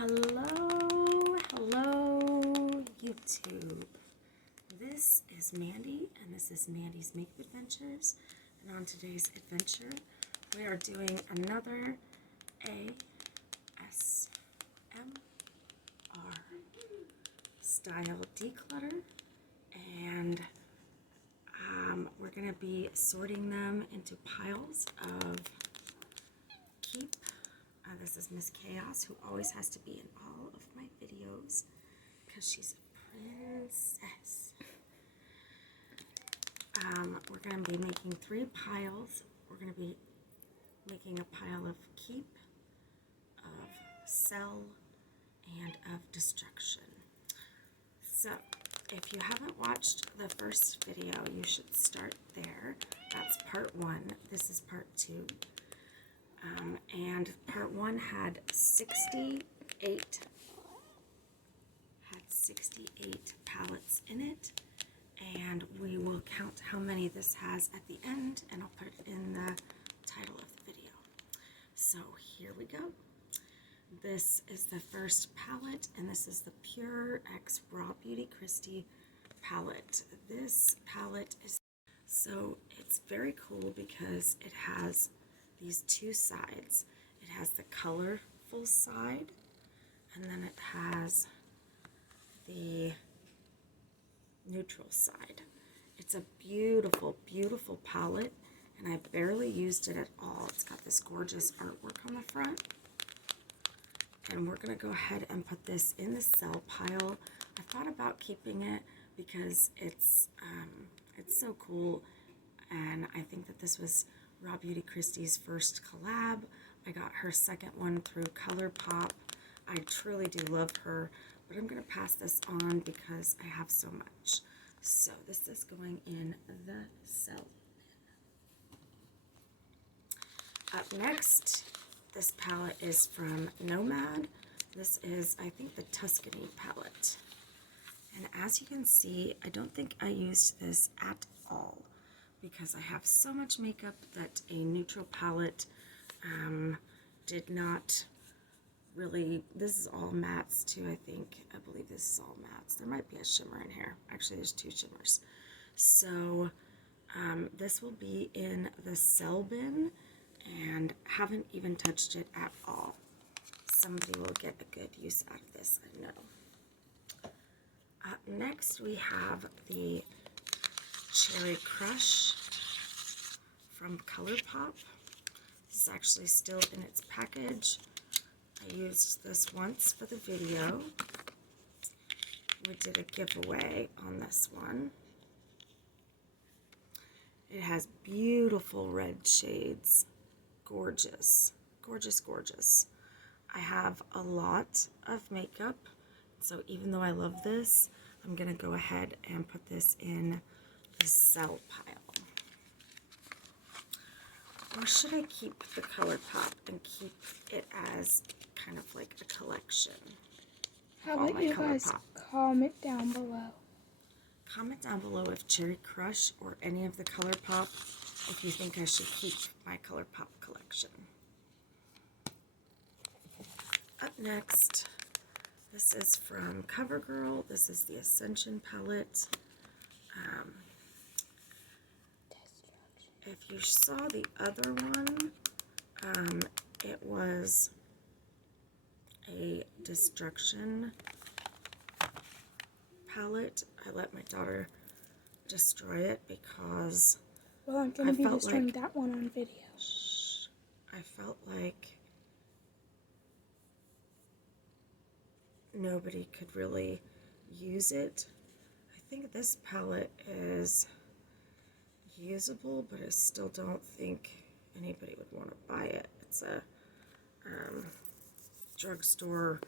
Hello, YouTube. This is Mandy, and this is Mandy's Makeup Adventures. And on today's adventure, we are doing another ASMR style declutter, and we're going to be sorting them into piles of keep. This is Miss Chaos, who always has to be in all of my videos because she's a princess. We're going to be making 3 piles. We're going to be making a pile of keep, of sell, and of destruction. So, if you haven't watched the first video, you should start there. That's part 1. This is part 2. And part 1 had 68 palettes in it, and we will count how many this has at the end, and I'll put it in the title of the video. So here we go. This is the first palette, and this is the Pure X Raw Beauty Christie palette. This palette is, so it's very cool because it has these 2 sides. It has the colorful side, and then it has the neutral side. It's a beautiful, beautiful palette, and I barely used it at all. It's got this gorgeous artwork on the front. And we're gonna go ahead and put this in the sell pile. I thought about keeping it because it's so cool, and I think that this was Raw Beauty Christie's first collab. I got her second one through ColourPop. I truly do love her, but I'm going to pass this on because I have so much. So this is going in the sell bin. Up next, this palette is from Nomad. This is, I think, the Tuscany palette. And as you can see, I don't think I used this at all, because I have so much makeup that a neutral palette did not really. This is all mattes too, I think. I believe this is all mattes. There might be a shimmer in here. Actually, there's 2 shimmers. So this will be in the sell bin, and haven't even touched it at all. Somebody will get a good use out of this, I know. Next, we have the Cherry Crush from ColourPop. This is actually still in its package. I used this once for the video. We did a giveaway on this one. It has beautiful red shades. Gorgeous, gorgeous, gorgeous. I have a lot of makeup, so even though I love this, I'm gonna go ahead and put this in the sell pile. Or should I keep the ColourPop and keep it as kind of like a collection? How about you guys comment down below? Comment down below if Cherry Crush or any of the ColourPop, if you think I should keep my ColourPop collection. Up next, this is from CoverGirl. This is the Ascension palette. If you saw the other one, it was a Destruction palette. I let my daughter destroy it because I'm going to be destroying that one on video. I felt like nobody could really use it. I think this palette is usable, but I still don't think anybody would want to buy it. It's a drugstore,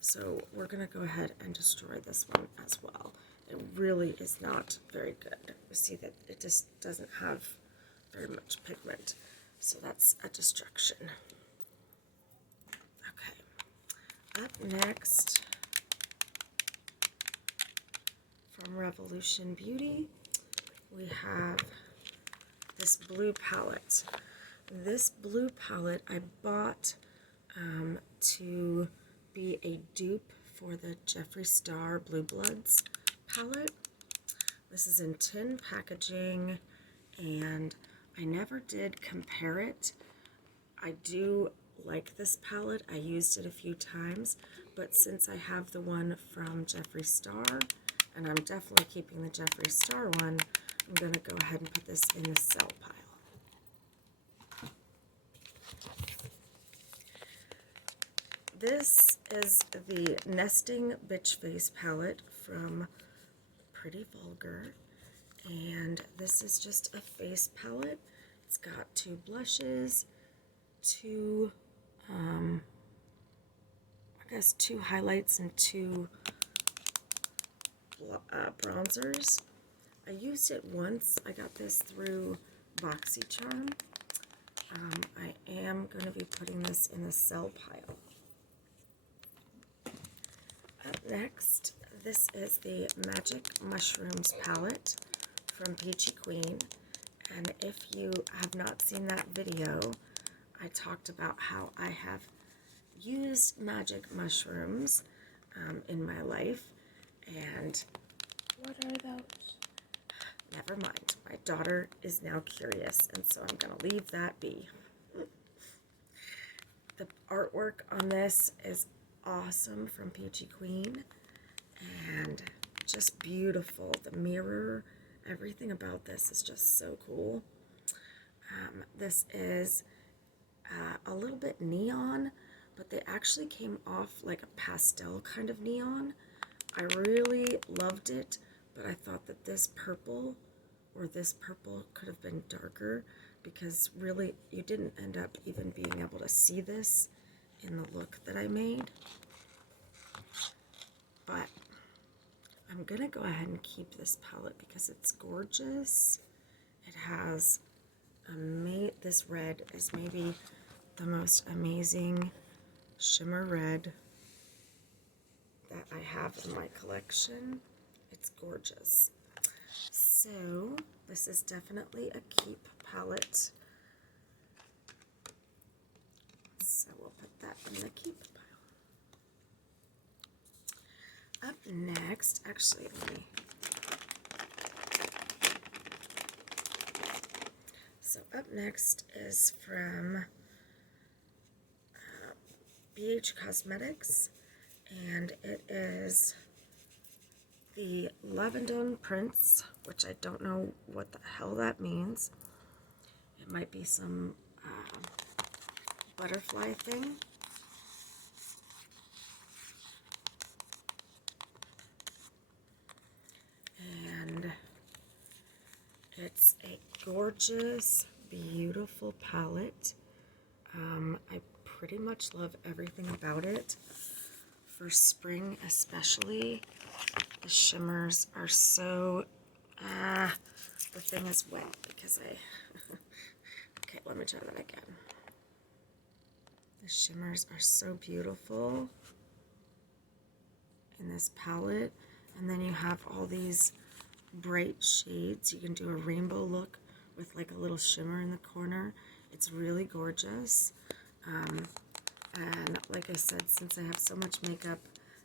so we're gonna go ahead and destroy this one as well. It really is not very good. You see that it just doesn't have very much pigment, so that's a destruction. Okay, up next, from Revolution Beauty, we have this blue palette. This blue palette I bought to be a dupe for the Jeffree Star Blue Bloods palette. This is in tin packaging, and I never did compare it. I do like this palette. I used it a few times, but since I have the one from Jeffree Star, and I'm definitely keeping the Jeffree Star one, I'm going to go ahead and put this in the sell pile. This is the Nesting Bitch Face palette from Pretty Vulgar, and this is just a face palette. It's got 2 blushes, 2 I guess 2 highlights and 2 bronzers. I used it once. I got this through BoxyCharm. I am going to be putting this in the sell pile. Up next, this is the Magic Mushrooms palette from Peachy Queen. And if you have not seen that video, I talked about how I have used magic mushrooms in my life. And what are those? Never mind. My daughter is now curious, and so I'm going to leave that be. The artwork on this is awesome from Peachy Queen, and just beautiful. The mirror, everything about this is just so cool. This is a little bit neon, but they actually came off like a pastel kind of neon. I really loved it, but I thought that this purple could have been darker, because really you didn't end up even being able to see this in the look that I made. But I'm gonna go ahead and keep this palette because it's gorgeous. It has this red is maybe the most amazing shimmer red that I have in my collection. It's gorgeous. So this is definitely a keep palette. So we'll put that in the keep pile. Up next, actually, up next is from BH Cosmetics, and it is the Lavendon Prince, which I don't know what the hell that means. It might be some butterfly thing. And it's a gorgeous, beautiful palette. I pretty much love everything about it. For spring especially, the shimmers are so, the thing is wet because okay, let me try that again. The shimmers are so beautiful in this palette, and then you have all these bright shades. You can do a rainbow look with like a little shimmer in the corner. It's really gorgeous. And like I said, since I have so much makeup,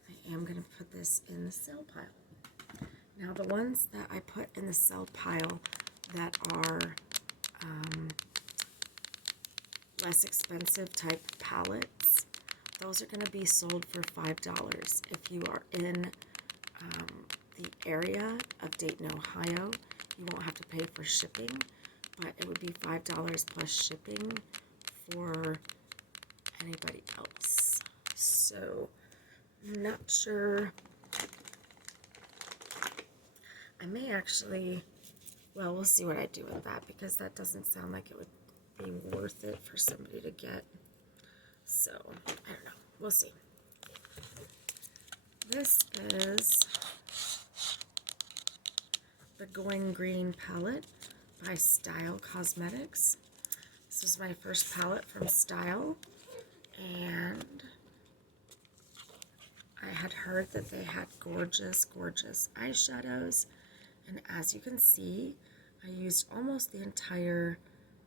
I am going to put this in the sell pile. Now the ones that I put in the sell pile that are less expensive type palettes, those are going to be sold for $5. If you are in the area of Dayton, Ohio, you won't have to pay for shipping, but it would be $5 plus shipping for anybody else. So I'm not sure. I may actually, well, we'll see what I do with that, because that doesn't sound like it would be worth it for somebody to get. So I don't know. We'll see. This is the Going Green palette by Style Cosmetics. This was my first palette from Style, and I had heard that they had gorgeous, gorgeous eyeshadows, and as you can see, I used almost the entire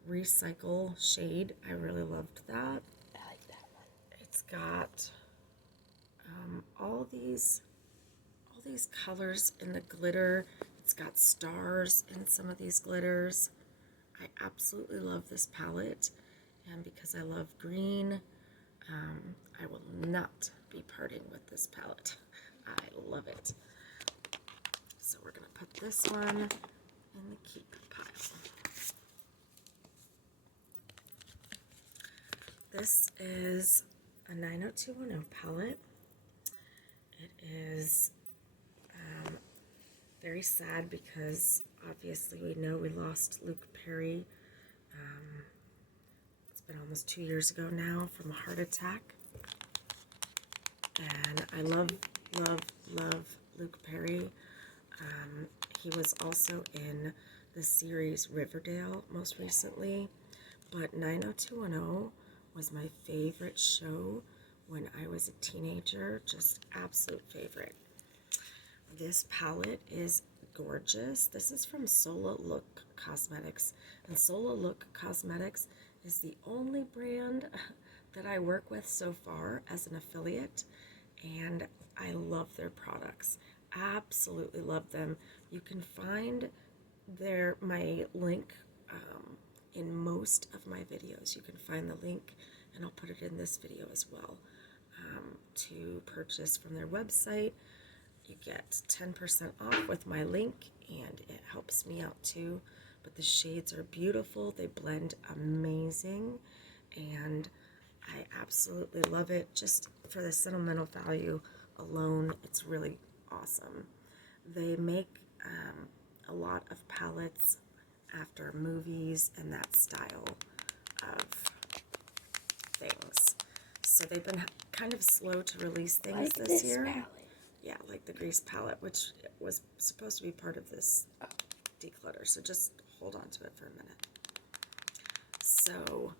recycle shade. I really loved that. I like that one. It's got all these colors in the glitter. It's got stars in some of these glitters. I absolutely love this palette, and because I love green, I will not be parting with this palette. I love it. So we're going to put this one in the keep pile. This is a 90210 palette. It is very sad because obviously we know we lost Luke Perry. It's been almost 2 years ago now from a heart attack. And I love Luke Perry. He was also in the series Riverdale most recently, but 90210 was my favorite show when I was a teenager, just absolute favorite. This palette is gorgeous. This is from Solo Look Cosmetics, and Solo Look Cosmetics is the only brand that I work with so far as an affiliate, and I love their products. Absolutely love them. You can find my link in most of my videos. You can find the link, and I'll put it in this video as well, to purchase from their website. You get 10% off with my link, and it helps me out too. But the shades are beautiful. They blend amazing, and I absolutely love it. Just for the sentimental value alone, it's really awesome. They make a lot of palettes after movies and that style of things. So they've been kind of slow to release things like this year. Palette. Yeah, like the grease palette, which was supposed to be part of this declutter. So just hold on to it for a minute. So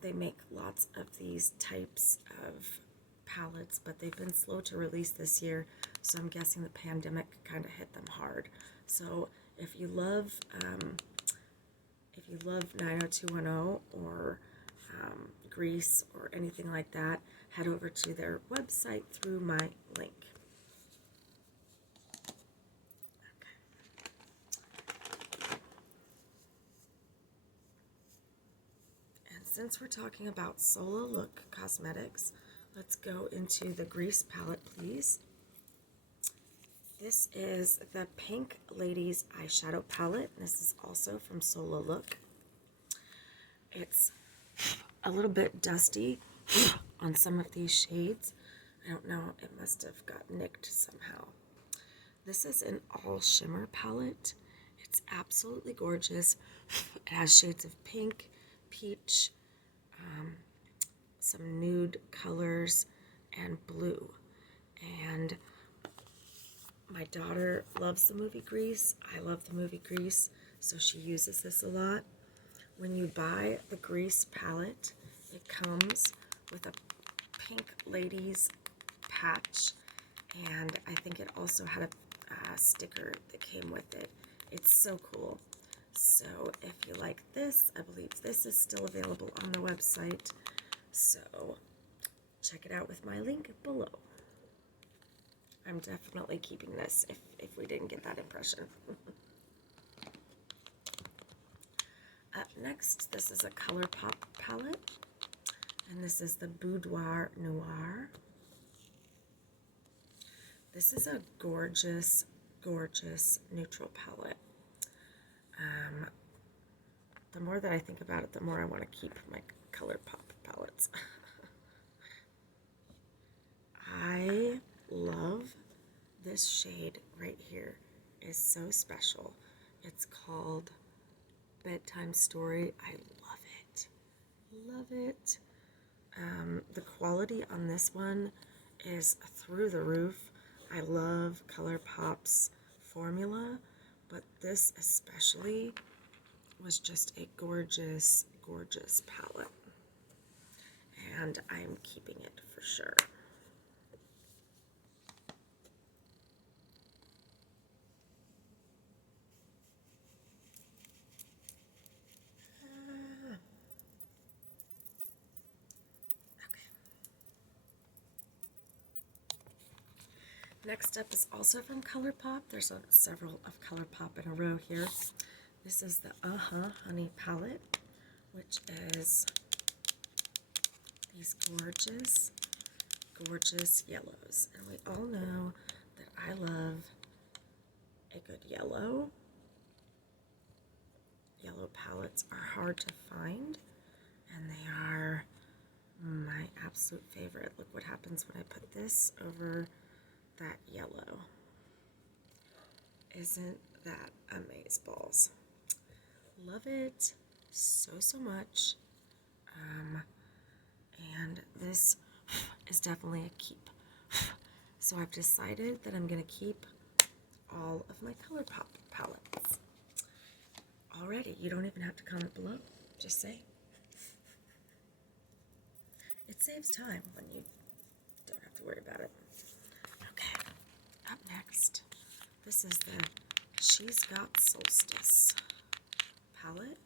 they make lots of these types of palettes, but they've been slow to release this year. So I'm guessing the pandemic kind of hit them hard. So if you love 90210 or grease or anything like that, head over to their website through my link. Okay. And since we're talking about Solo Look Cosmetics, let's go into the grease palette, please. This is the Pink Ladies Eyeshadow Palette. This is also from Solo Look. It's a little bit dusty on some of these shades. I don't know, it must have got nicked somehow. This is an all shimmer palette. It's absolutely gorgeous. It has shades of pink, peach, some nude colors, and blue. And my daughter loves the movie Grease. I love the movie Grease, so she uses this a lot. When you buy the Grease palette, it comes with a Pink Ladies patch, and I think it also had a sticker that came with it. It's so cool. So if you like this, I believe this is still available on the website. So check it out with my link below. I'm definitely keeping this if we didn't get that impression. Up next, this is a ColourPop palette, and this is the Boudoir Noir. This is a gorgeous, gorgeous neutral palette. The more that I think about it, the more I want to keep my ColourPop palettes. I love this shade right here. It's so special. It's called Bedtime Story. I love it. Love it. The quality on this one is through the roof. I love ColourPop's formula, but this especially was just a gorgeous, gorgeous palette. And I'm keeping it for sure. Next up is also from ColourPop. There's several of ColourPop in a row here. This is the Honey palette, which is these gorgeous, gorgeous yellows. And we all know that I love a good yellow. Yellow palettes are hard to find, and they are my absolute favorite. Look what happens when I put this over that yellow. Isn't that amazeballs? Love it so, so much. And this is definitely a keep. So I've decided that I'm going to keep all of my ColourPop palettes. Already, you don't even have to comment below. Just say. It saves time when you don't have to worry about it. Okay, up next, this is the She's Got Solstice palette.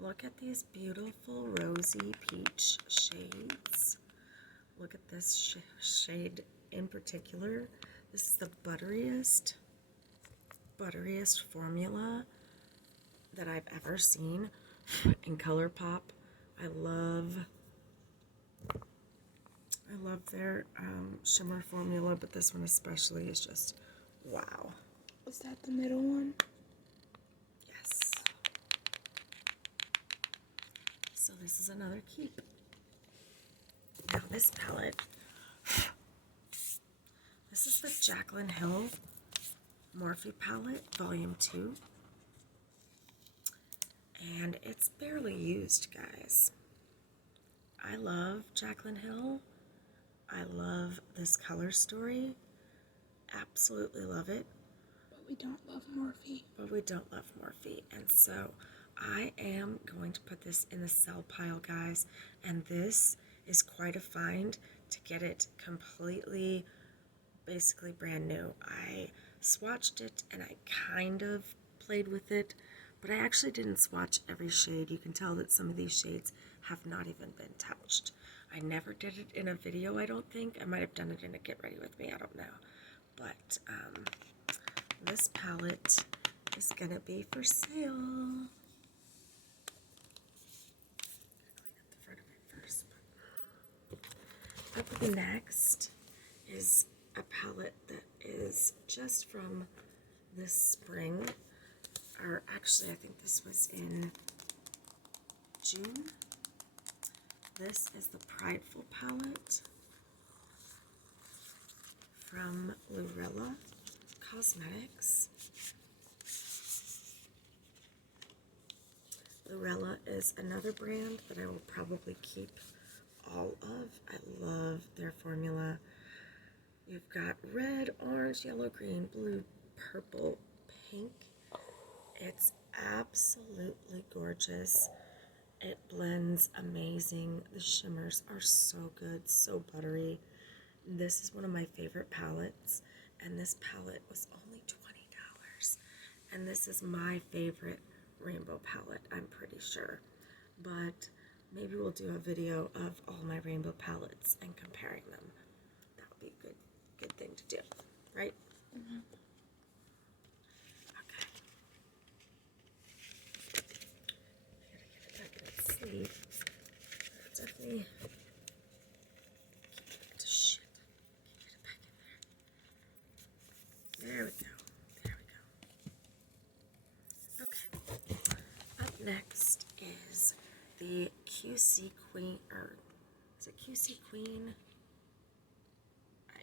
Look at these beautiful rosy peach shades. Look at this shade in particular. This is the butteriest formula that I've ever seen in ColourPop. I love their shimmer formula, but this one especially is just wow. Is that the middle one? Yes. So this is another keep. Now this palette, this is the Jaclyn Hill Morphe palette, volume 2. And it's barely used, guys. I love Jaclyn Hill. I love this color story. Absolutely love it. But we don't love Morphe. And so I am going to put this in the sell pile, guys. And this is quite a find to get it completely, basically brand new. I swatched it and I kind of played with it, but I actually didn't swatch every shade. You can tell that some of these shades have not even been touched. I never did it in a video, I don't think. I might have done it in a Get Ready With Me, I don't know. But this palette is gonna be for sale. Clean up the front of it first. Up next is a palette that is just from this spring, or actually I think this was in June. This is the Prideful palette from Lurella Cosmetics. Lurella is another brand that I will probably keep all of. I love their formula. You've got red, orange, yellow, green, blue, purple, pink. It's absolutely gorgeous. It blends amazing. The shimmers are so good, so buttery. This is one of my favorite palettes, and this palette was only $20. And this is my favorite rainbow palette, I'm pretty sure. But maybe we'll do a video of all my rainbow palettes and comparing them. That would be a good thing to do, right? Mm-hmm. Okay. I gotta get it back in its sleeve. Definitely. Shit. Get it back in there. There we go. There we go. Okay. Up next is the QC Queen, or is it QC Queen?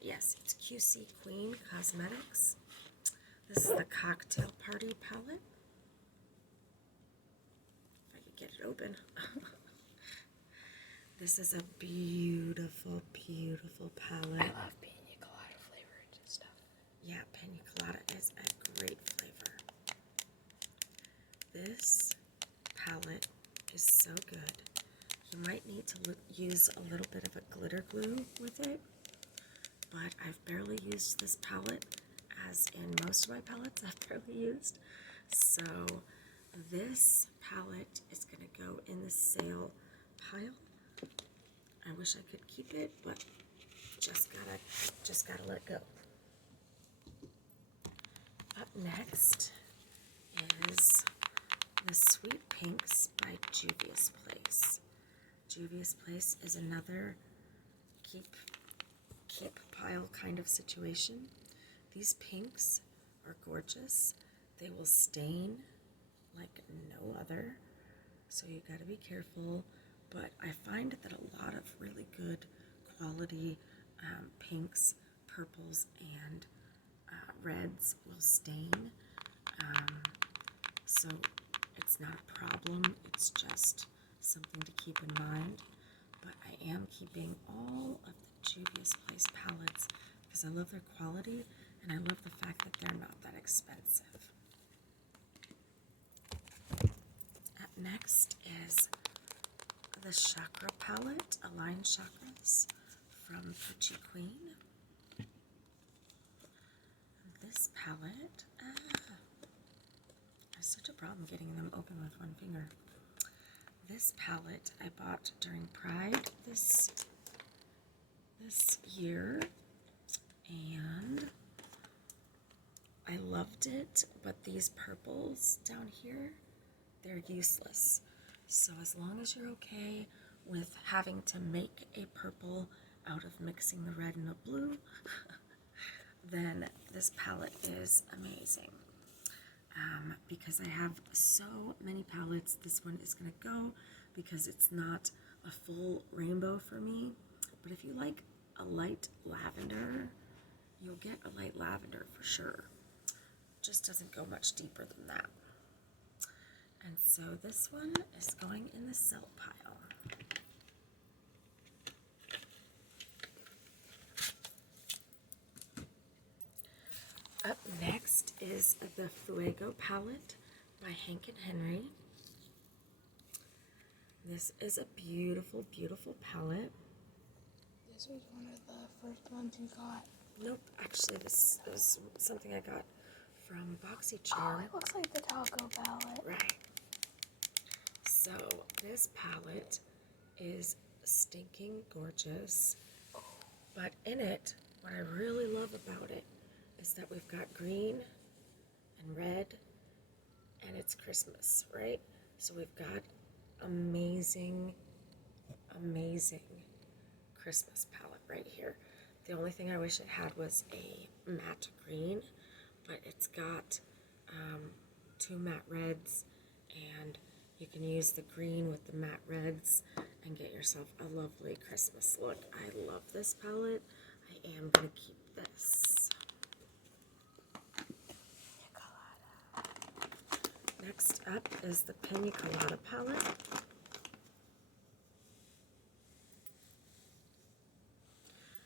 Yes, it's QC Queen Cosmetics. This is the Cocktail Party palette. If I could get it open. This is a beautiful, beautiful palette. I love pina colada flavored stuff. Yeah, pina colada is a great flavor. This palette is so good. You might need to use a little bit of a glitter glue with it, but I've barely used this palette, as in most of my palettes I've barely used. So this palette is going to go in the sale pile. I wish I could keep it, but just gotta let go. Up next is the Sweet Pinks by Juvia's Place. Juvia's Place is another keep pile kind of situation. These pinks are gorgeous. They will stain like no other, so you got to be careful. But I find that a lot of really good quality pinks, purples, and reds will stain. So it's not a problem. It's just something to keep in mind. But I am keeping all of the Juvia's Place palettes because I love their quality and I love the fact that they're not that expensive. Up next is the Chakra palette, Align Chakras from Pucci Queen. This palette, I have such a problem getting them open with one finger. This palette I bought during Pride this year, and I loved it, but these purples down here, they're useless. So as long as you're okay with having to make a purple out of mixing the red and the blue, then this palette is amazing. Because I have so many palettes, this one is going to go because it's not a full rainbow for me. But if you like a light lavender, you'll get a light lavender for sure. Just doesn't go much deeper than that. And so this one is going in the sell pile. Up next is the Fuego palette by Hank and Henry. This is a beautiful, beautiful palette. This was one of the first ones you got. Nope, actually this was something I got from BoxyCharm. Oh, it looks like the taco palette. Right. So this palette is stinking gorgeous, but in it, what I really love about it is that we've got green and red, and it's Christmas, right? So we've got amazing, amazing Christmas palette right here. The only thing I wish it had was a matte green, but it's got 2 matte reds, and you can use the green with the matte reds and get yourself a lovely Christmas look. I love this palette. I am going to keep this. Next up is the Pina Colada palette.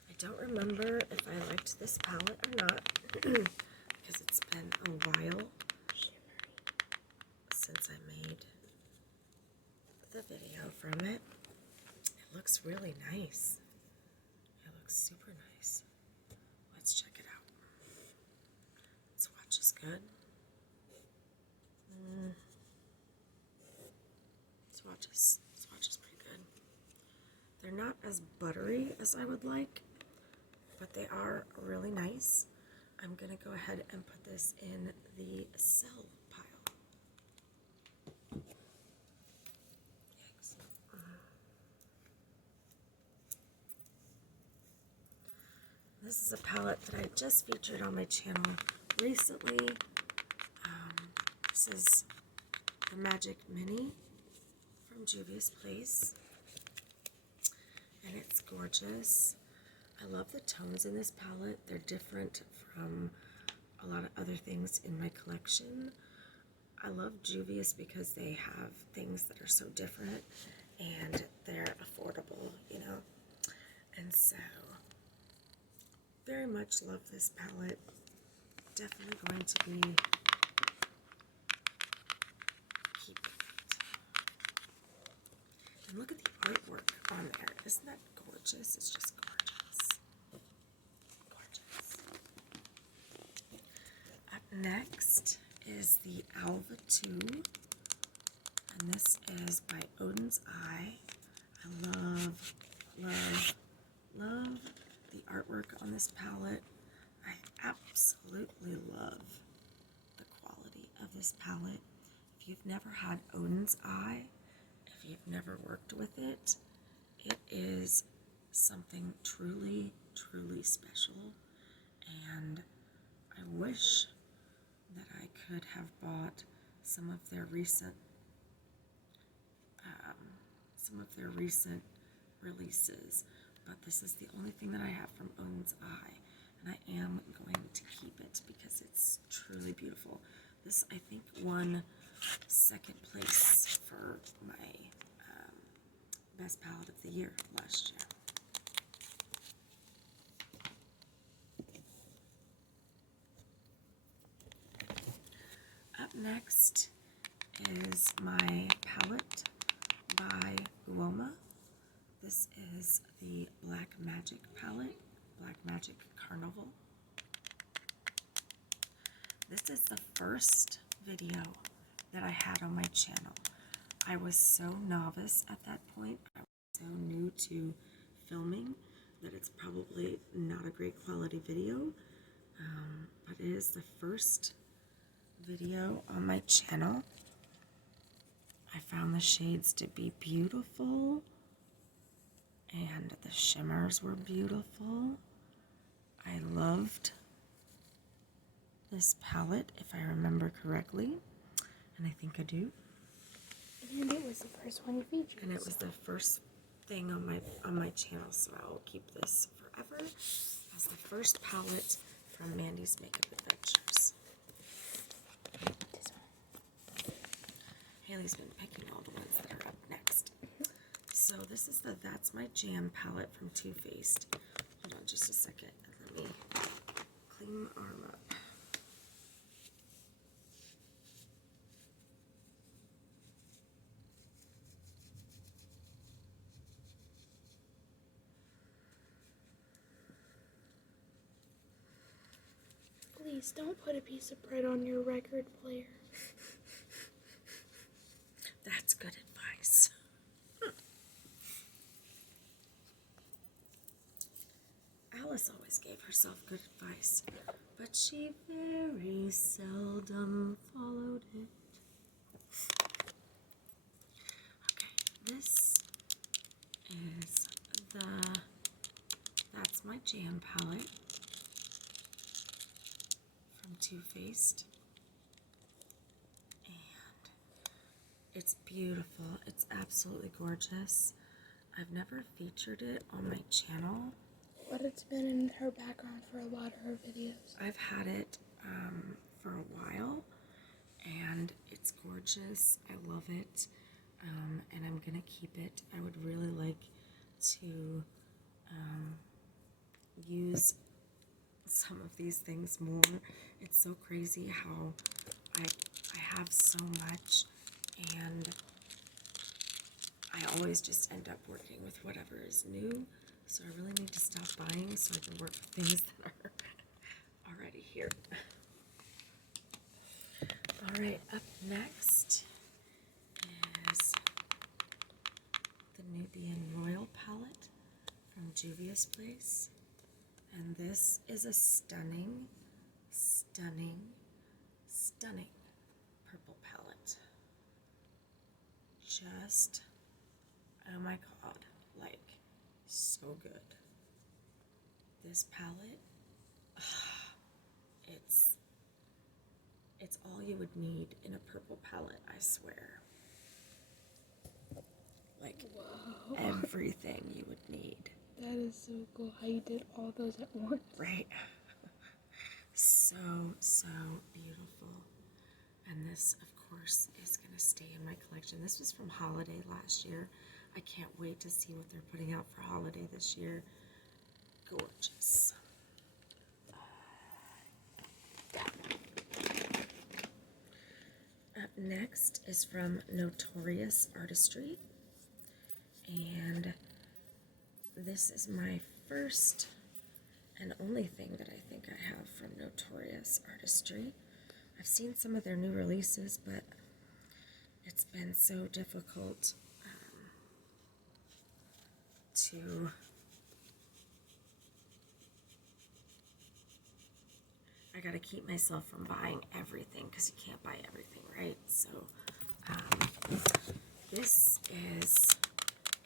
I don't remember if I liked this palette or not because it's been a while since I made the video from it. It looks really nice. It looks super nice. Let's check it out. Swatch is good. Swatch is pretty good. They're not as buttery as I would like, but they are really nice. I'm gonna go ahead and put this in the sell pile. Yikes. This is a palette that I just featured on my channel recently. This is the Magic Mini from Juvia's Place, and it's gorgeous. I love the tones in this palette. They're different from a lot of other things in my collection. I love Juvia's because they have things that are so different and they're affordable, you know. And so, very much love this palette. Definitely going to be keeping it. And look at the artwork on there. Isn't that gorgeous? It's just gorgeous. Gorgeous. Up next is the Alva 2. And this is by Odin's Eye. I love, love, love the artwork on this palette. I absolutely love the quality of this palette. If you've never had Odin's Eye, if you've never worked with it, it is something truly, truly special. And I wish that I could have bought some of their recent releases, but this is the only thing that I have from Odin's Eye, and I am going to keep it because it's truly beautiful. This, I think, won second place for my best palette of the year last year. Up next is my palette by Uoma. This is the Black Magic palette, Black Magic Carnival. This is the first video that I had on my channel. I was so novice at that point. I was so new to filming that it's probably not a great quality video, but it is the first video on my channel. I found the shades to be beautiful, and the shimmers were beautiful. I loved this palette, if I remember correctly, and I think I do. And it was the first one you featured. And it was the first thing on my channel, so I'll keep this forever as the first palette from Mandy's Makeup Adventures. This one. Haley's been picking all the ones that are up next. So this is the That's My Jam palette from Too Faced. Hold on just a second and let me clean my arm up. Please don't put a piece of bread on your record player. That's good advice. Alice always gave herself good advice, but she very seldom followed it. Okay, this is the That's My Jam palette from Too Faced. And it's beautiful. It's absolutely gorgeous. I've never featured it on my channel. But it's been in her background for a lot of her videos. I've had it for a while, and it's gorgeous. I love it, and I'm gonna keep it. I would really like to use some of these things more. It's so crazy how I have so much, and I always just end up working with whatever is new. So I really need to stop buying so I can work with things that are already here. Alright, up next is the Nubian Royal palette from Juvia's Place. And this is a stunning, stunning, stunning purple palette. Just, oh my god, like, so good. This palette, it's all you would need in a purple palette, I swear. Like, whoa, everything you would need. that is so cool how you did all those at once. Right? So, so beautiful. And this, of course, is going to stay in my collection. This was from holiday last year. I can't wait to see what they're putting out for holiday this year. Gorgeous. Up next is from Notorious Artistry. And this is my first and only thing that I think I have from Notorious Artistry. I've seen some of their new releases, but it's been so difficult to got to keep myself from buying everything because you can't buy everything, right? So this is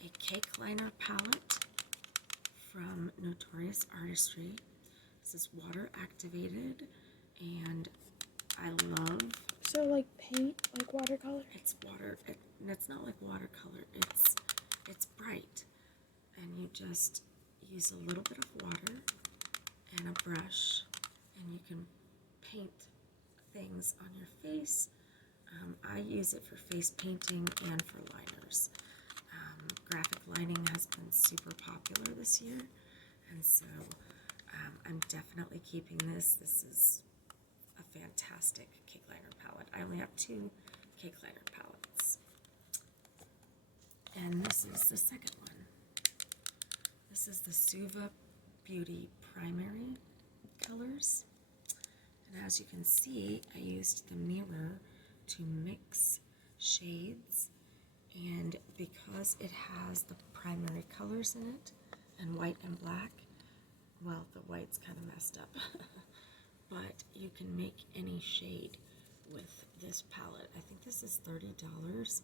a cake liner palette from Notorious Artistry. This is water activated, and I love. So like paint, like watercolor? It's water. It's not like watercolor. It's bright, and you just use a little bit of water and a brush, and you can paint things on your face. I use it for face painting and for liners. Graphic lining has been super popular this year, and so I'm definitely keeping this. This is a fantastic cake liner palette. I only have 2 cake liner palettes, and this is the second one. This is the Suva Beauty Primary Colors, and as you can see, I used the mirror to mix shades, and because it has the primary colors in it, and white and black, well, the white's kind of messed up, but you can make any shade with this palette. I think this is $30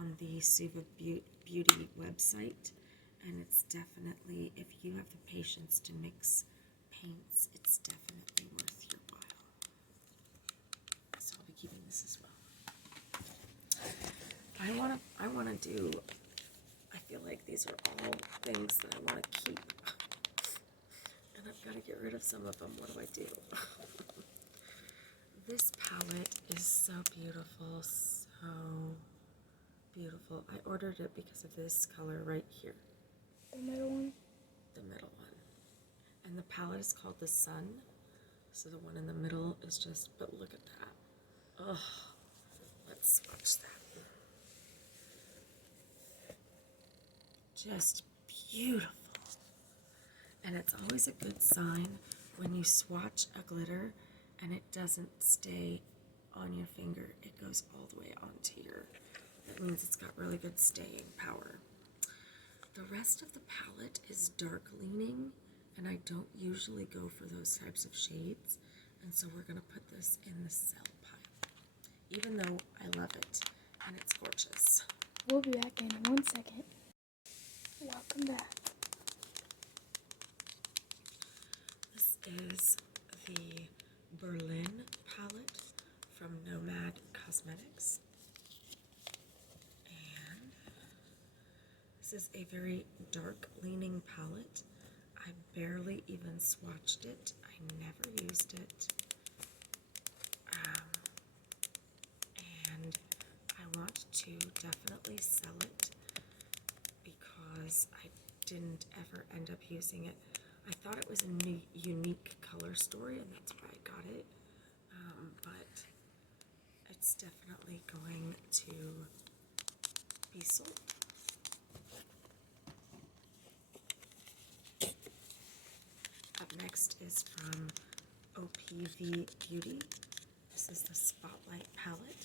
on the Suva Beauty website, and it's definitely, if you have the patience to mix paints, it's definitely worth your while. So I'll be keeping this as well. I wanna do, I feel like these are all things that I wanna keep. And I've gotta get rid of some of them. What do I do? This palette is so beautiful, so beautiful. I ordered it because of this color right here. The middle one? The middle one. And the palette is called The Sun. So the one in the middle is just, but look at that. Oh, let's swatch that. Just beautiful. And it's always a good sign when you swatch a glitter and it doesn't stay on your finger. It goes all the way onto your, that means it's got really good staying power. The rest of the palette is dark leaning, and I don't usually go for those types of shades, and so we're gonna put this in the sell pile, even though I love it and it's gorgeous. We'll be back in 1 second. Welcome back. This is the Berlin palette from Nomad Cosmetics. And this is a very dark leaning palette. I barely even swatched it. I never used it. And I want to definitely sell it because I didn't ever end up using it. I thought it was a new, unique color story, and that's why I got it. But it's definitely going to be sold. Up next is from OPV Beauty. This is the Spotlight palette.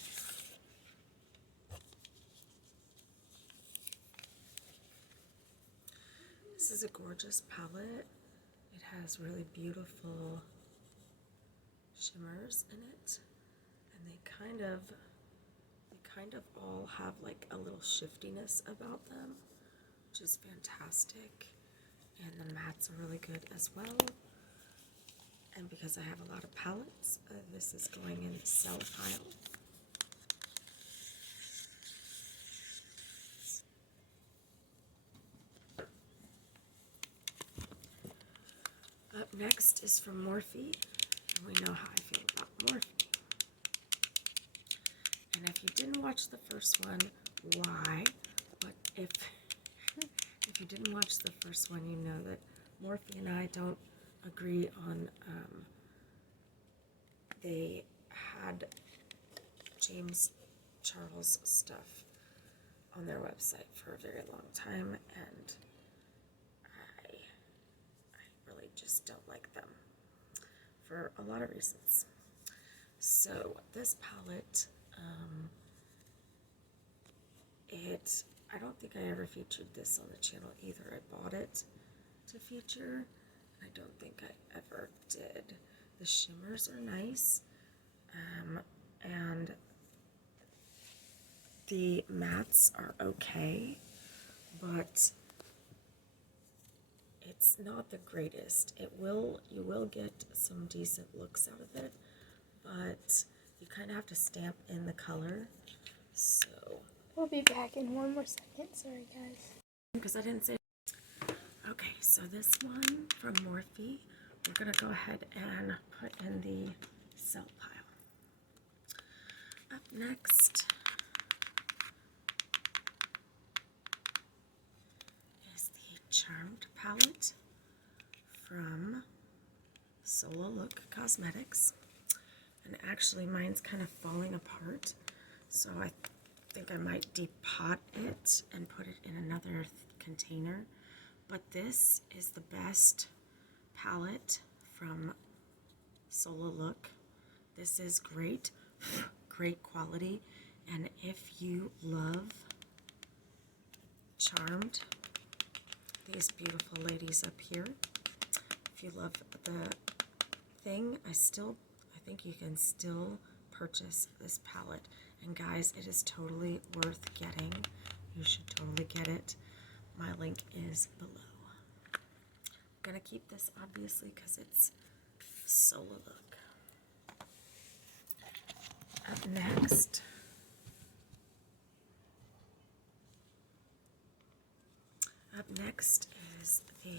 This is a gorgeous palette. It has really beautiful shimmers in it, and they kind of all have like a little shiftiness about them, which is fantastic. And the mattes are really good as well. And because I have a lot of palettes, this is going in the sell pile. Up next is from Morphe, and we know how I feel about Morphe. And if you didn't watch the first one, why? But if you didn't watch the first one, you know that Morphe and I don't agree on, they had James Charles stuff on their website for a very long time, and I really just don't like them for a lot of reasons. So this palette, I don't think I ever featured this on the channel either. I bought it to feature, and I don't think I ever did. The shimmers are nice, and the mattes are okay, but it's not the greatest. You will get some decent looks out of it, but you kind of have to stamp in the color. So we'll be back in one more second. Sorry, guys. Because I didn't say. Okay, so this one from Morphe, we're gonna go ahead and put in the sell pile. Up next is the Charmed palette from Solo Look Cosmetics. And actually mine's kind of falling apart, so I think I might depot it and put it in another container. But this is the best palette from Solo Look. This is great, great quality, and if you love Charmed, these beautiful ladies up here, if you love the thing, I think you can still purchase this palette. And guys, it is totally worth getting. You should totally get it. My link is below. I'm gonna keep this obviously because it's Solo Look. Up next, is the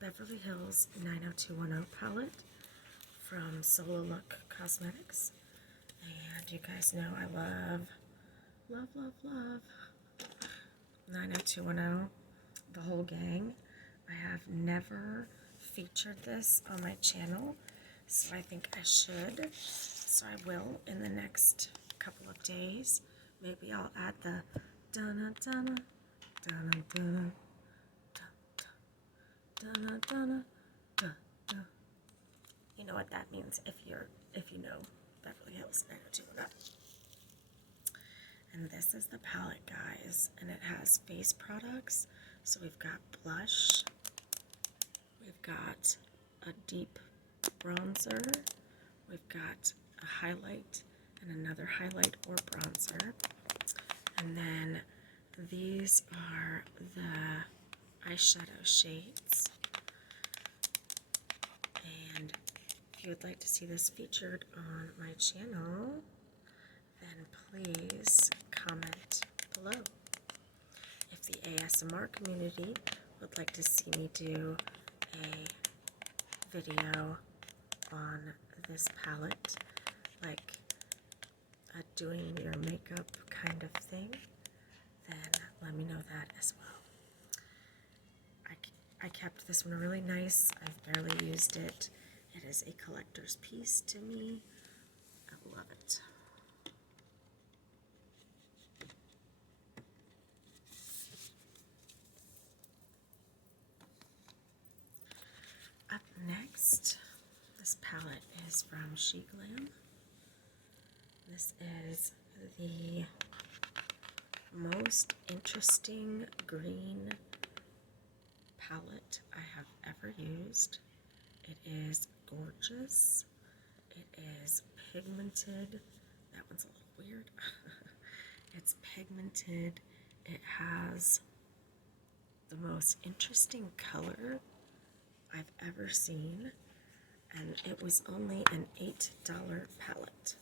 Beverly Hills 90210 palette from Solo Look Cosmetics. And you guys know I love 90210, the whole gang. I have never featured this on my channel, so I think I should. So I will in the next couple of days. Maybe I'll add the dun dun dun dun dun dun dun. You know what that means if you know Beverly Hills 90210. And this is the palette, guys, and it has face products. So we've got blush, we've got a deep bronzer, we've got a highlight and another highlight or bronzer, and then these are the eyeshadow shades. And if you would like to see this featured on my channel, then please comment below. If the ASMR community would like to see me do a video on this palette, like doing your makeup kind of thing, then let me know that as well. I kept this one really nice. I've barely used it. It is a collector's piece to me. I love it. Up next, this palette is from She Glam. This is the most interesting green palette I have ever used. It is gorgeous. It is pigmented. That one's a little weird. It's pigmented. It has the most interesting color I've ever seen, and it was only an $8 palette.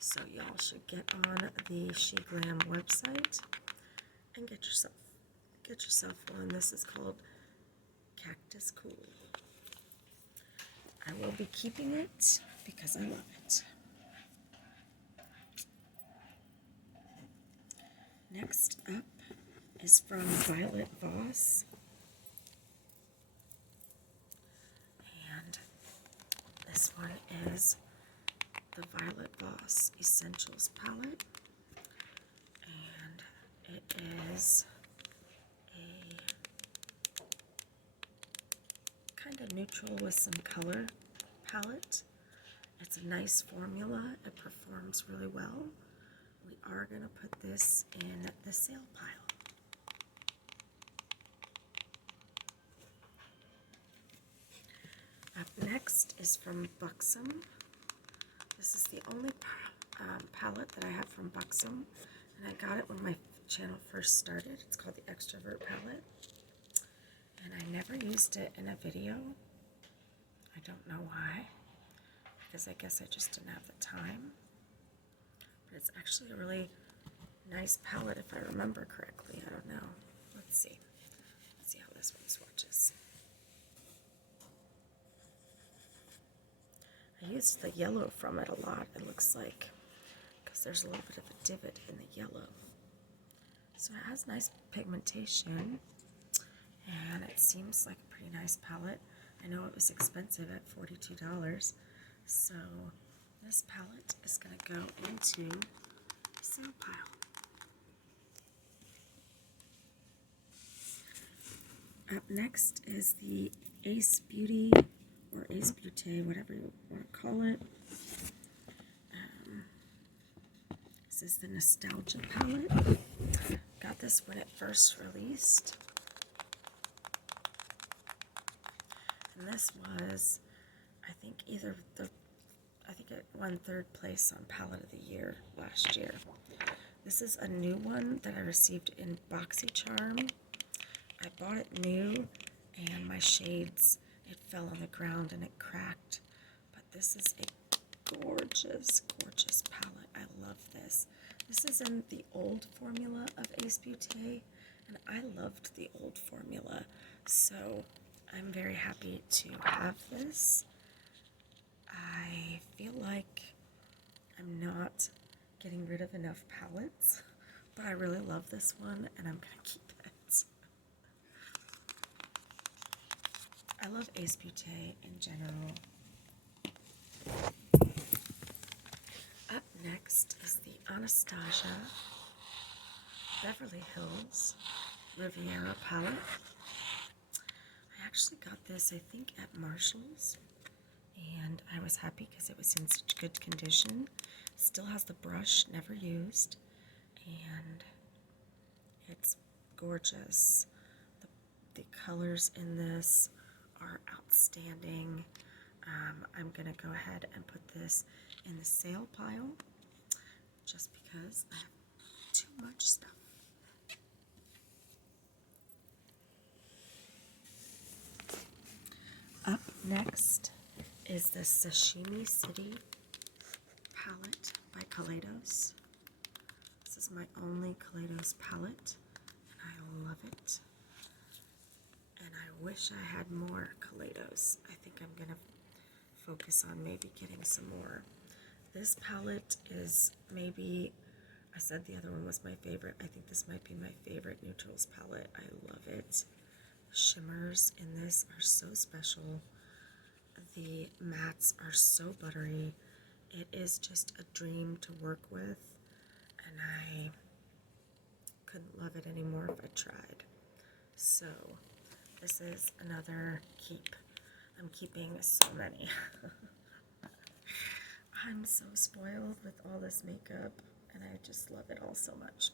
So y'all should get on the She Glam website and get yourself one. This is called Cactus Cool. I will be keeping it because I love it. Next up is from Violet Voss. And this one is the Violet Voss Essentials palette. And it is a kind of neutral with some color palette. It's a nice formula. It performs really well. We are going to put this in the sale pile. Up next is from Buxom. This is the only palette that I have from Buxom, and I got it when my channel first started. It's called the Extrovert palette, and I never used it in a video. I don't know why, because I guess I just didn't have the time. But it's actually a really nice palette if I remember correctly. I don't know. Let's see. Let's see how this one swatches. I used the yellow from it a lot, it looks like, because there's a little bit of a divot in the yellow. So it has nice pigmentation, and it seems like a pretty nice palette. I know it was expensive at $42, so this palette is going to go into the sale pile. Up next is the Ace Beauty, or Ace Beauté, whatever you want to call it. This is the Nostalgia palette. Got this when it first released. And this was, I think it won 3rd place on Palette of the Year last year. This is a new one that I received in BoxyCharm. I bought it new, and my shades, it fell on the ground and it cracked. But this is a gorgeous, gorgeous palette. I love this. This is in the old formula of Ace Beauté, and I loved the old formula. So I'm very happy to have this. I feel like I'm not getting rid of enough palettes, but I really love this one, and I'm going to keep it. I love Ace Beauté in general. Up next is the Anastasia Beverly Hills Riviera palette. I actually got this, I think, at Marshall's, and I was happy because it was in such good condition. Still has the brush, never used, and it's gorgeous. The colors in this are outstanding. I'm gonna go ahead and put this in the sale pile just because I have too much stuff. Up next is the Sashimi City palette by Kaleidos. This is my only Kaleidos palette, and I love it. And I wish I had more Kaleidos. I think I'm going to focus on maybe getting some more. This palette is maybe, I said the other one was my favorite. I think this might be my favorite neutrals palette. I love it. Shimmers in this are so special. The mattes are so buttery. It is just a dream to work with, and I couldn't love it anymore if I tried. So this is another keep. I'm keeping so many. I'm so spoiled with all this makeup, and I just love it all so much.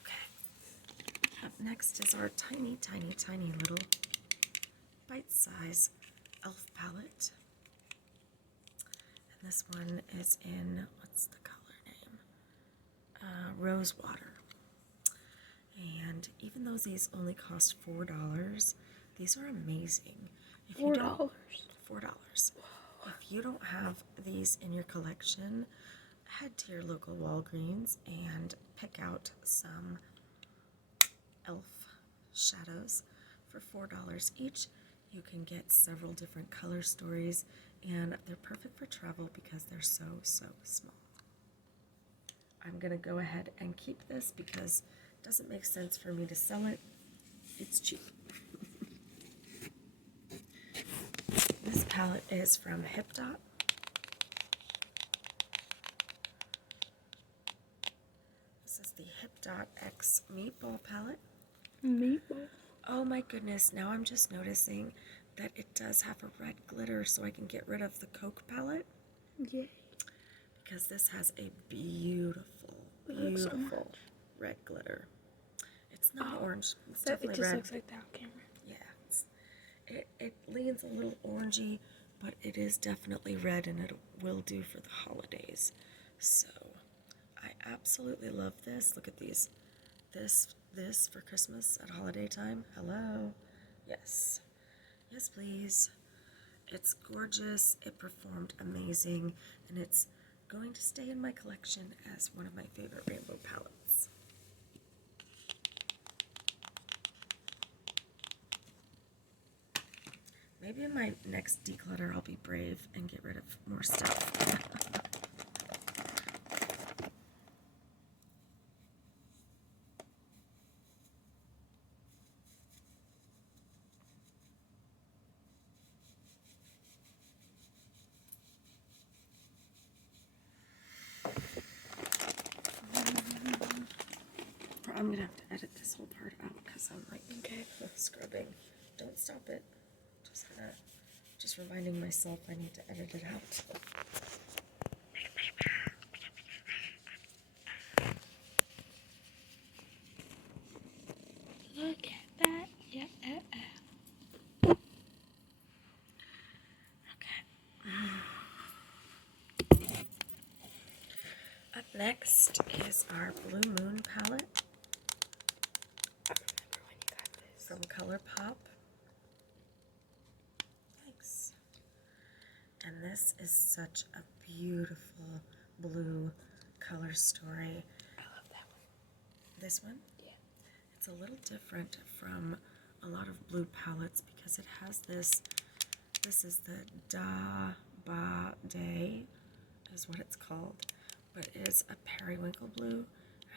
Okay. Up next is our tiny, tiny, tiny little bite-size e.l.f. palette. And this one is in, what's the color name? Rose Water. And even though these only cost $4, these are amazing. If you don't, $4. If you don't have these in your collection, head to your local Walgreens and pick out some e.l.f. shadows for $4 each. You can get several different color stories, and they're perfect for travel because they're so, so small. I'm going to go ahead and keep this because it doesn't make sense for me to sell it. It's cheap. This palette is from HipDot. This is the HipDot X Meatball palette. Meatball? Oh my goodness, now I'm just noticing that it does have a red glitter, so I can get rid of the Coke palette. Yay. Because this has a beautiful, beautiful red glitter. It's not orange, it's definitely red. It just looks like that on camera. Yeah, It leans a little orangey, but it is definitely red, and it will do for the holidays. So I absolutely love this. Look at these. This for Christmas at holiday time. Hello. Yes. Yes, please. It's gorgeous. It performed amazing, and it's going to stay in my collection as one of my favorite rainbow palettes. Maybe in my next declutter I'll be brave and get rid of more stuff. I'm gonna have to edit this whole part out because I'm like, okay, scrubbing. Don't stop it. Just reminding myself I need to edit it out. Look at that. Yeah. Okay. Up next is our Blue Moon palette. I remember when you got this. From ColourPop. Thanks. And this is such a beautiful blue color story. I love that one. This one? Yeah. It's a little different from a lot of blue palettes because it has this. This is the Da Ba Day, is what it's called. But it is a periwinkle blue,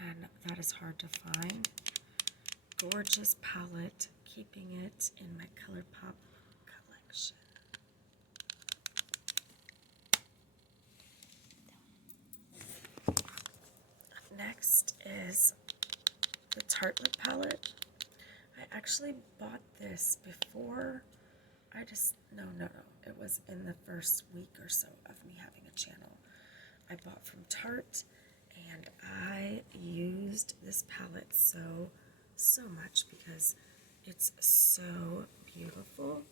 and that is hard to find. Gorgeous palette, keeping it in my ColourPop collection. Up next is the Tartelette palette. I actually bought this before. No. It was in the first week or so of me having a channel. I bought from Tarte, and I used this palette so much because it's so beautiful,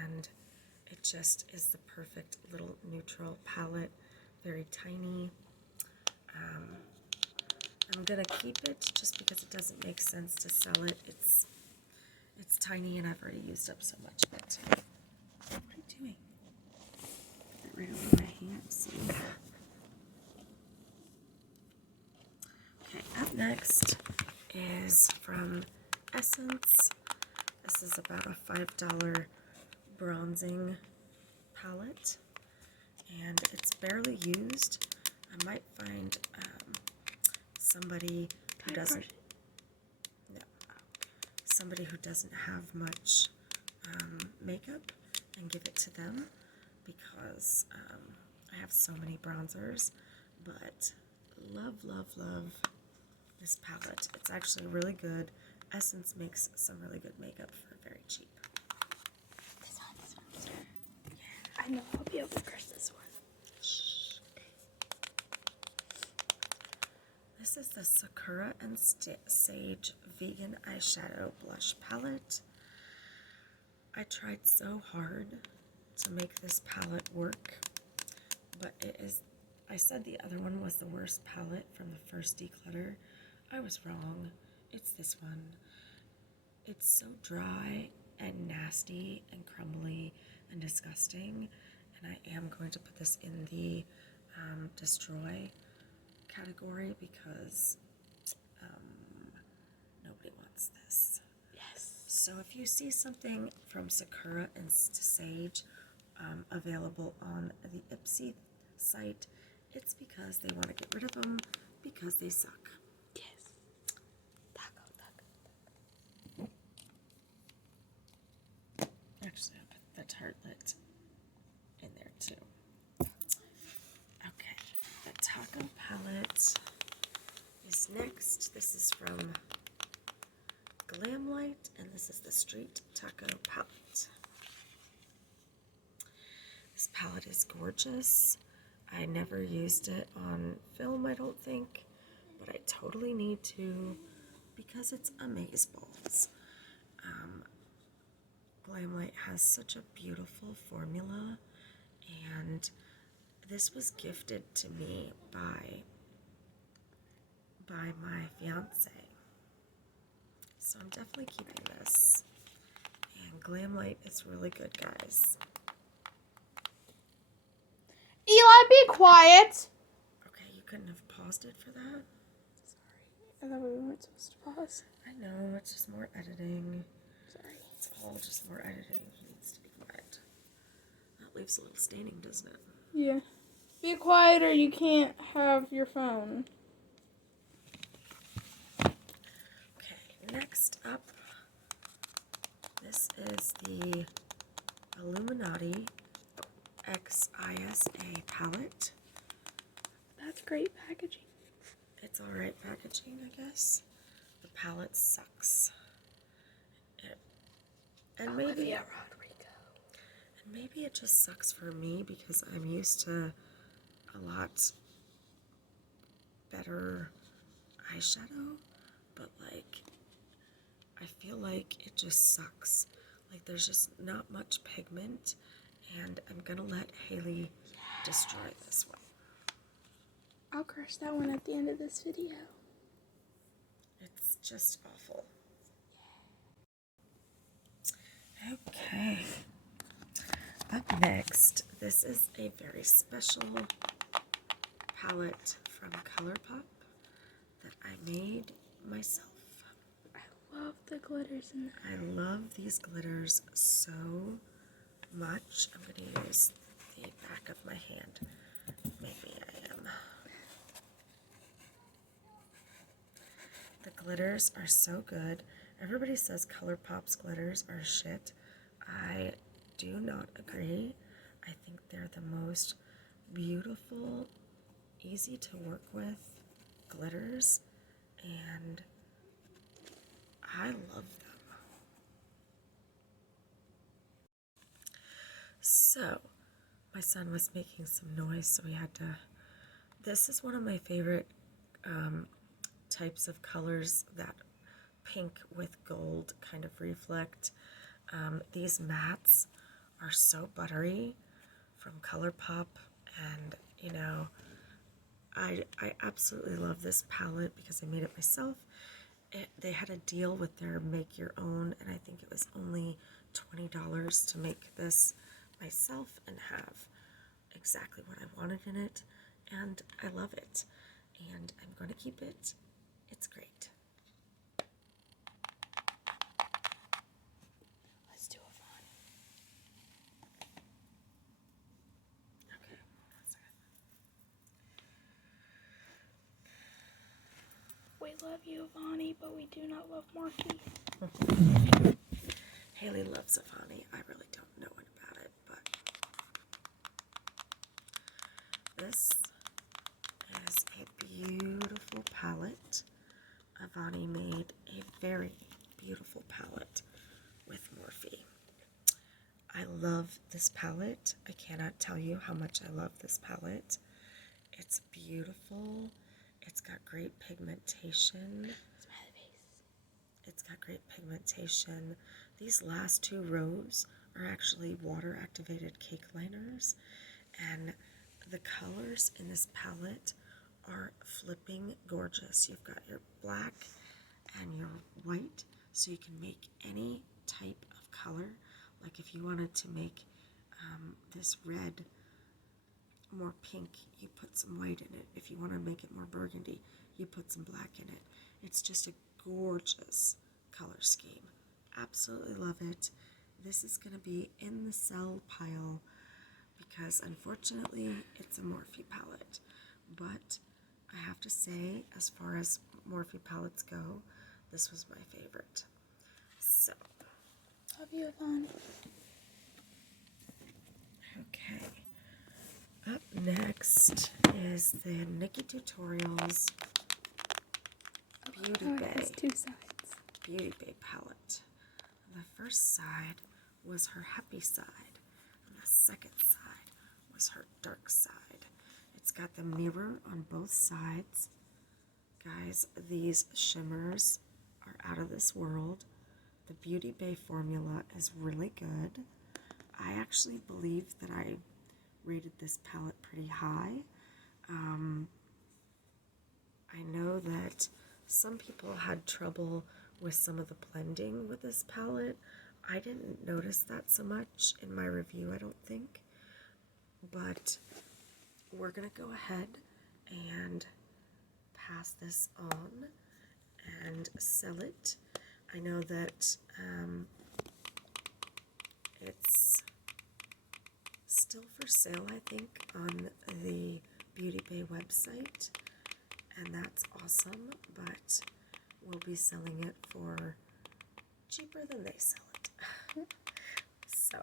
and it just is the perfect little neutral palette. Very tiny. I'm gonna keep it just because it doesn't make sense to sell it. It's tiny, and I've already used up so much of it. What are you doing? Get rid of my hands. Okay, up next is from Essence. This is about a $5 bronzing palette, and it's barely used. I might find somebody who doesn't. No, somebody who doesn't have much makeup and give it to them because I have so many bronzers, but love this palette. It's actually really good. Essence makes some really good makeup for very cheap. This one. Yeah. I know I'll be able to crush this one. Shh. This is the Sakura and Sage Vegan Eyeshadow Blush Palette. I tried so hard to make this palette work, but I said the other one was the worst palette from the first declutter. I was wrong. It's this one. It's so dry and nasty and crumbly and disgusting, and I am going to put this in the destroy category because nobody wants this. Yes. So if you see something from Sakura and Sage available on the Ipsy site, it's because they want to get rid of them because they suck. Yes. Actually, I'll put the Tartelette in there too. Okay, the Taco palette is next. This is from Glamlight, and this is the Street Taco palette. This palette is gorgeous. I never used it on film, I don't think, but I totally need to because it's amazeballs. Glamlight has such a beautiful formula, and this was gifted to me by my fiance. So I'm definitely keeping this. And Glamlight is really good, guys. Eli, be quiet. Okay, you couldn't have paused it for that? Sorry. I thought we weren't supposed to pause. I know, it's just more editing. Sorry. It's all just more editing. He needs to be quiet. That leaves a little staining, doesn't it? Yeah. Be quiet or you can't have your phone. Okay, next up, this is the Illuminati XISA palette. That's great packaging. It's alright packaging, I guess. The palette sucks. And maybe it just sucks for me because I'm used to a lot better eyeshadow, but like I feel like it just sucks. Like there's just not much pigment, and I'm gonna let Haley destroy this one. I'll crush that one at the end of this video. It's just awful. Okay. Up next, this is a very special palette from ColourPop that I made myself. I love the glitters in that. I love these glitters so much. I'm going to use the back of my hand. Maybe I am. The glitters are so good. Everybody says ColourPop's glitters are shit. I do not agree. I think they're the most beautiful, easy to work with glitters, and I love them. So, my son was making some noise, so we had to. This is one of my favorite types of colors that pink with gold kind of reflect. These mattes are so buttery from ColourPop, and you know, I absolutely love this palette because I made it myself. They had a deal with their make your own, and I think it was only $20 to make this myself and have exactly what I wanted in it, and I love it, and I'm going to keep it. It's great. Let's do a fun. Okay, We love you, Vani, but we do not love Marky. Haley loves Avani. I really don't know about it, but this is a beautiful palette. Avani made a very beautiful palette with Morphe. I love this palette. I cannot tell you how much I love this palette. It's beautiful. It's got great pigmentation. It's got great pigmentation. These last two rows are actually water activated cake liners, and the colors in this palette are flipping gorgeous. You've got your black and your white, so you can make any type of color. Like if you wanted to make this red more pink, you put some white in it. If you want to make it more burgundy, you put some black in it. It's just a gorgeous color scheme. Absolutely love it. This is going to be in the sell pile because unfortunately it's a Morphe palette. But I have to say, as far as Morphe palettes go, this was my favorite. So, Love you, Vani. okay. Up next is the Nikki Tutorials Beauty Oh, Bay. it has two sides. Beauty Bay palette. The first side was her happy side, and the second side was her dark side. It's got the mirror on both sides. Guys, these shimmers are out of this world. The Beauty Bay formula is really good. I actually believe that I rated this palette pretty high. I know that some people had trouble with some of the blending with this palette. I didn't notice that so much in my review, I don't think. But we're going to go ahead and pass this on and sell it. I know that it's still for sale, I think, on the Beauty Bay website, and that's awesome, but we'll be selling it for cheaper than they sell it. So,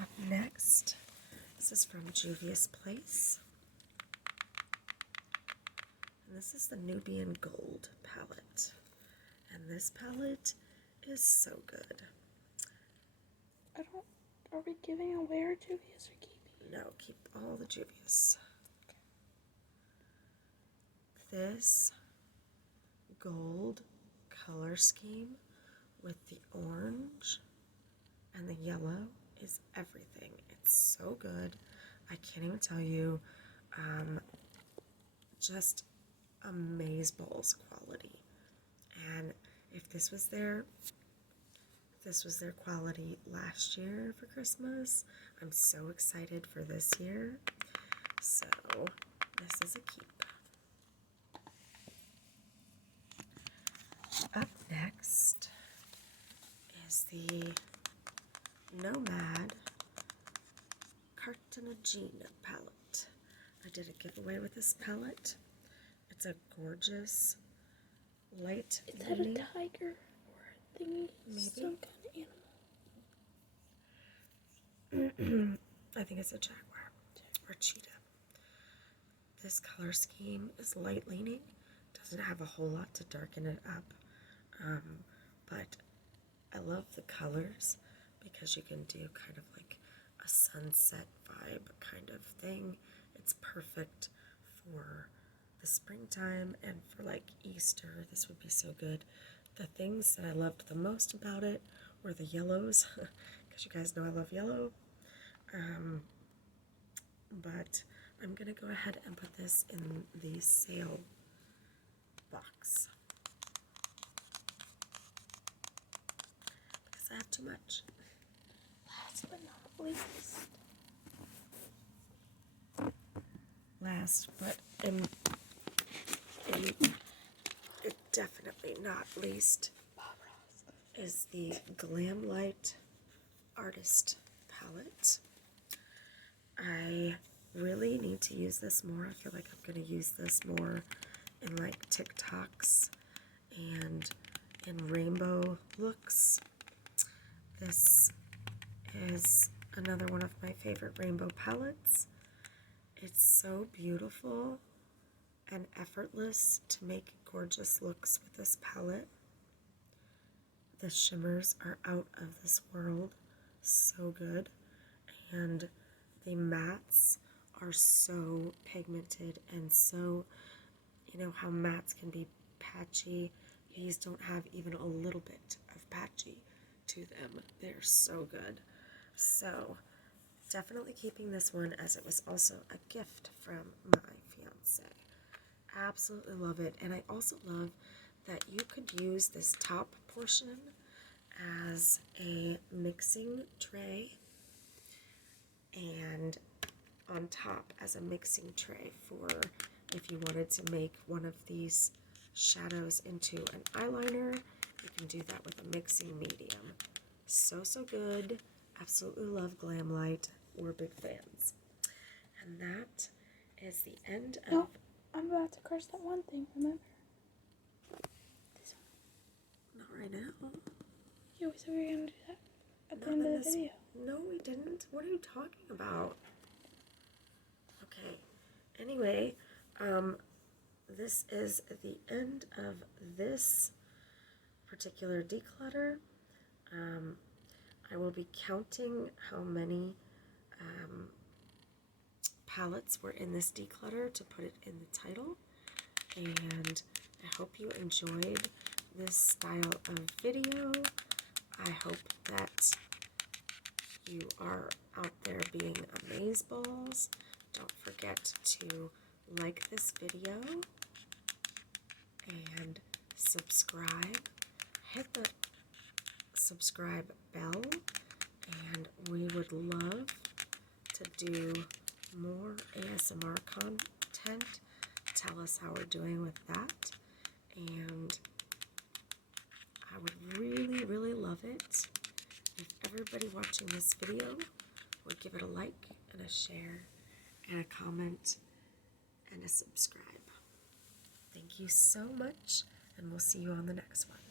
up next, this is from Juvia's Place. And this is the Nubian Gold palette. And this palette is so good. Are we giving away our Juvia's or keeping? No, keep all the Juvia's. This gold color scheme with the orange and the yellow is everything. It's so good. I can't even tell you. Just amazeballs quality. And if this was their quality last year for Christmas, I'm so excited for this year. So this is a keep. Up next is the Nomad Cartagena palette. I did a giveaway with this palette. It's a gorgeous light Is that a tiger or a thingy? Maybe. Some kind of animal. I think it's a jaguar or cheetah. This color scheme is light leaning. Doesn't have a whole lot to darken it up. But I love the colors because you can do kind of like a sunset vibe kind of thing. It's perfect for the springtime and for like Easter. This would be so good. The things that I loved the most about it were the yellows, because you guys know I love yellow. But I'm gonna go ahead and put this in the sale box because I have too much. Last but not least. Last but definitely not least is the Glam Light Artist palette. I really need to use this more. I feel like I'm going to use this more in like TikToks and in rainbow looks. This is another one of my favorite rainbow palettes. It's so beautiful and effortless to make gorgeous looks with this palette. The shimmers are out of this world, so good, and the mattes are so pigmented and so, you know how mattes can be patchy. These don't have even a little bit of patchy to them. They're so good. So definitely keeping this one, as it was also a gift from my fiance. Absolutely love it. And I also love that you could use this top portion as a mixing tray and on top as a mixing tray for if you wanted to make one of these shadows into an eyeliner. You can do that with a mixing medium. So good. Absolutely love Glam Light. We're big fans. And that is the end of... No, I'm about to crush that one thing, remember? This one. Not right now. Yeah, we said we were going to do that at the Not end in of the video. No, we didn't. What are you talking about? Okay. Anyway, this is the end of this particular declutter. I will be counting how many palettes were in this declutter to put it in the title. and I hope you enjoyed this style of video. I hope that you are out there being amazeballs. Don't forget to like this video and subscribe. Hit the subscribe bell, and we would love to do more ASMR content. Tell us how we're doing with that, and I would really, really love it if everybody watching this video would give it a like and a share and a comment and a subscribe. Thank you so much, and we'll see you on the next one.